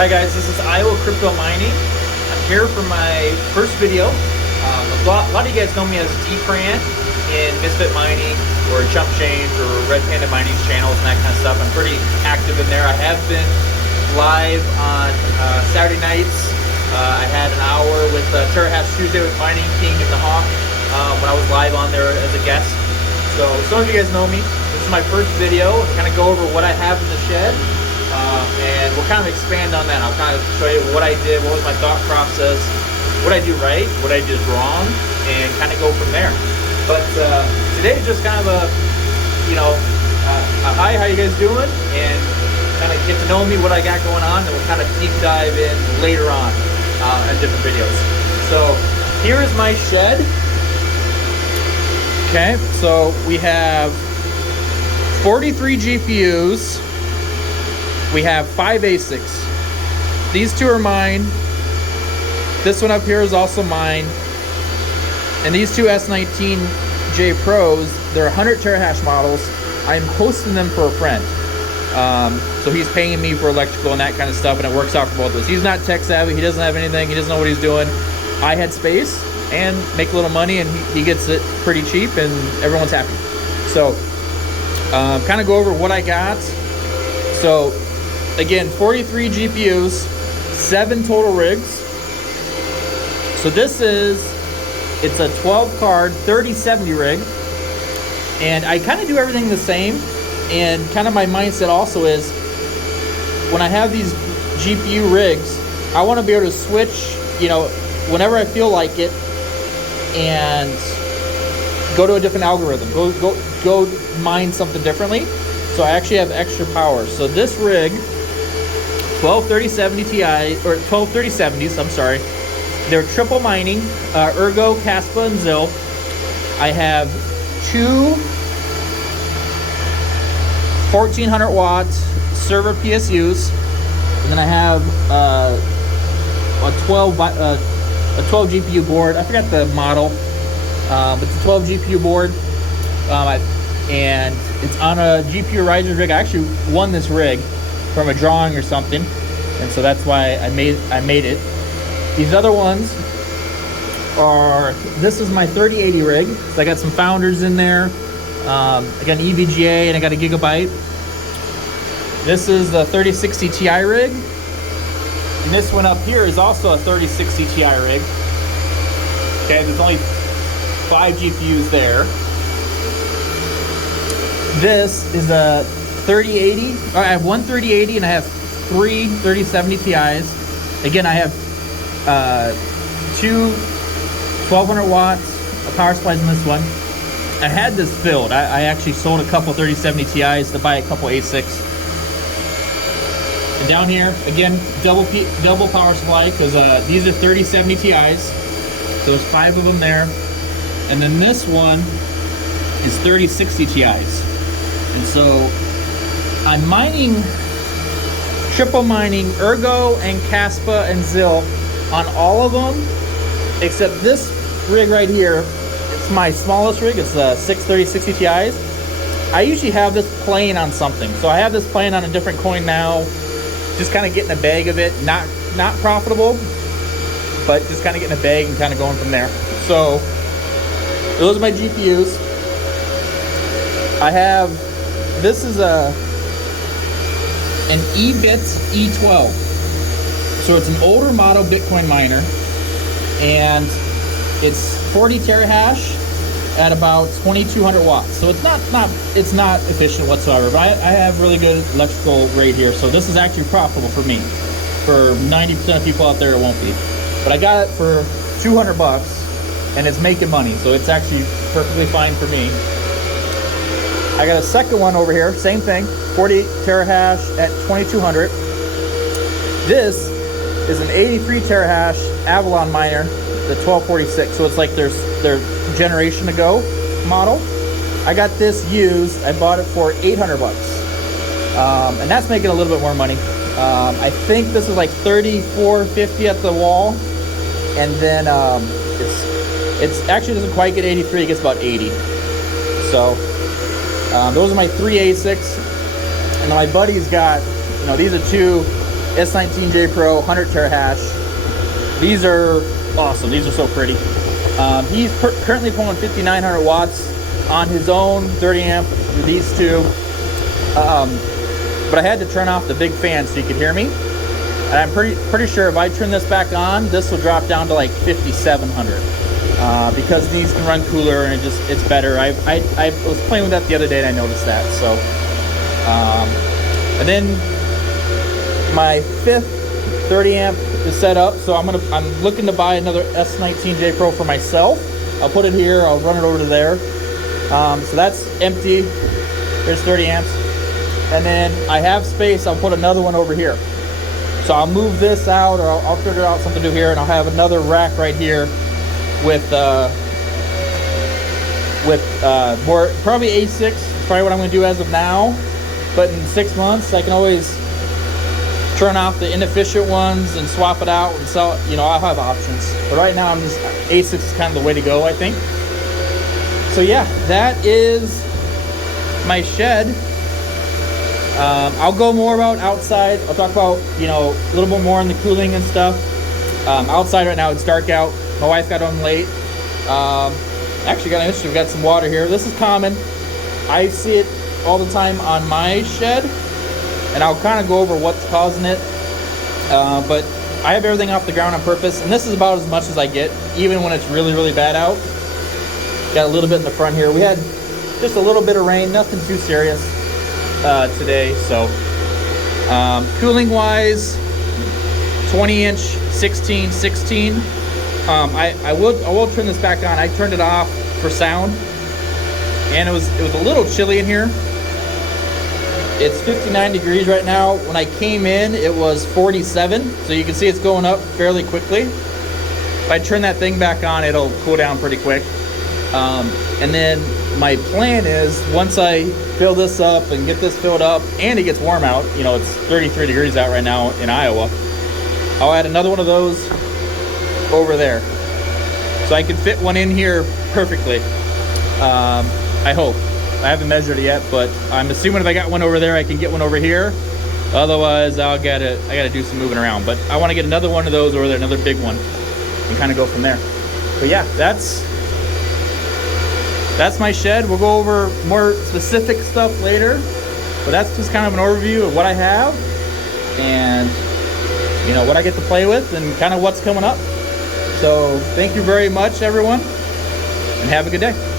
Hi guys, this is Iowa Crypto Mining. I'm here for my first video. A lot of you guys know me as Dpran in Misfit Mining or Chump Change or Red Panda Mining's channels and that kind of stuff. I'm pretty active in there. I have been live on Saturday nights. I had an hour with Terahash Tuesday with Mining King and the Hawk when I was live on there as a guest. So some of you guys know me. This is my first video. I'm kind of go over what I have in the shed. And we'll kind of expand on that. I'll kind of show you what I did, what was my thought process, what I do right, what I did wrong, and kind of go from there. But today is just kind of a hi, how you guys doing? And kind of get to know me, what I got going on, and we'll kind of deep dive in later on in different videos. So here is my shed. Okay, so we have 43 GPUs. We have 5 ASICs. These two are mine. This one up here is also mine. And these two S19J Pros, they're 100 terahash models. I'm hosting them for a friend. So he's paying me for electrical and that kind of stuff, and it works out for both of us. He's not tech savvy. He doesn't have anything. He doesn't know what he's doing. I had space and make a little money, and he gets it pretty cheap, and everyone's happy. So kind of go over what I got. So again, 43 GPUs, 7 total rigs. So it's a 12 card 3070 rig. And I kind of do everything the same. And kind of my mindset also is when I have these GPU rigs, I want to be able to switch, whenever I feel like it and go to a different algorithm, go mine something differently. So I actually have extra power. So this rig, 12 3070 Ti, or 12 3070s, I'm sorry. They're triple mining, Ergo, Kaspa, and ZIL. I have 2 1400 watt server PSUs, and then I have a 12 GPU board. I forgot the model, but it's a 12 GPU board, and it's on a GPU riser rig. I actually won this rig from a drawing or something, and so that's why I made it. These other ones are, this is my 3080 rig. So I got some founders in there. I got an EVGA and I got a gigabyte. This is the 3060 Ti rig. And this one up here is also a 3060 Ti rig. Okay, there's only 5 GPUs there. This is a 3080. I have one 3080 and I have 3 3070 Ti's. Again, I have 2 1200 watts of power supplies in this one. I had this filled. I actually sold a couple 3070 Ti's to buy a couple ASICs. And down here, again, double power supply, because these are 3070 Ti's. So there's 5 of them there. And then this one is 3060 Ti's. And so I'm triple mining Ergo and Kaspa and ZIL on all of them, except this rig right here. It's my smallest rig. It's the 6 3060 Ti's. I usually have this playing on something. So I have this playing on a different coin now, just kind of getting a bag of it. Not profitable, but just kind of getting a bag and kind of going from there. So those are my GPUs. I have, this is an EBIT E12. So it's an older model Bitcoin miner, and it's 40 terahash at about 2200 watts. So it's not efficient whatsoever, but I have really good electrical rate here. So this is actually profitable for me. For 90% of people out there, it won't be. But I got it for 200 bucks, and it's making money. So it's actually perfectly fine for me. I got a second one over here, same thing, 48 terahash at 2200. This is an 83 terahash Avalon miner, the 1246. So it's like their generation ago model. I got this used. I bought it for 800 bucks, and that's making a little bit more money. I think this is like 3450 at the wall, and then it's actually doesn't quite get 83. It gets about 80. So those are my 3 ASICs. And then my buddy's got, these are 2 S19J Pro 100 terahash. These are awesome. These are so pretty. He's currently pulling 5,900 watts on his own 30 amp with these two. But I had to turn off the big fan so you could hear me. And I'm pretty sure if I turn this back on, this will drop down to like 5,700. Because these can run cooler and it's better. I was playing with that the other day and I noticed that. So, and then my 5th 30 amp is set up. So I'm looking to buy another S19J Pro for myself. I'll put it here. I'll run it over to there. So that's empty. There's 30 amps. And then I have space. I'll put another one over here. So I'll move this out, or I'll figure out something to do here, and I'll have another rack right here with more, probably ASICs. It's probably what I'm going to do as of now. But in 6 months, I can always turn off the inefficient ones and swap it out and sell it. You know, I'll have options. But right now, ASICs is kind of the way to go, I think. So yeah, that is my shed. I'll go more about outside. I'll talk about, you know, a little bit more on the cooling and stuff. Outside right now, it's dark out. My wife got home late. Actually got an issue. We've got some water here. This is common. I see it all the time on my shed, and I'll kind of go over what's causing it. But I have everything off the ground on purpose, and this is about as much as I get, even when it's really, really bad out. Got a little bit in the front here. We had just a little bit of rain, nothing too serious today. So cooling wise, 20-inch 16 I will turn this back on. I turned it off for sound, and it was a little chilly in here. It's 59 degrees right now. When I came in, it was 47, so you can see it's going up fairly quickly. If I turn that thing back on, it'll cool down pretty quick. And then my plan is, once I fill this up and get this filled up, and it gets warm out, you know, it's 33 degrees out right now in Iowa, I'll add another one of those over there. So I can fit one in here perfectly. I hope. I haven't measured it yet, but I'm assuming if I got one over there, I can get one over here. Otherwise, I gotta do some moving around. But I want to get another one of those over there, another big one, and kind of go from there. But yeah, that's my shed. We'll go over more specific stuff later, but that's just kind of an overview of what I have, and you know, what I get to play with, and kind of what's coming up. So thank you very much, everyone, and have a good day.